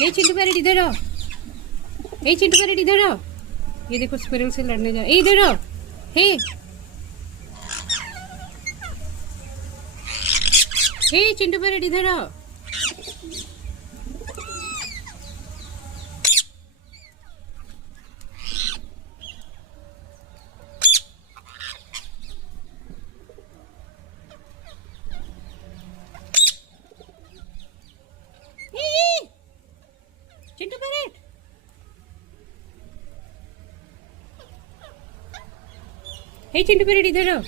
हे Chintu parrot इधर आओ। हे Chintu parrot इधर आओ। ये देखो स्क्विरल से लड़ने जा। इधर आओ। हे चिंटू पैरेट इधर आओ। चिंटू पैरेट हे चिंटू पैरेट इधर आओ।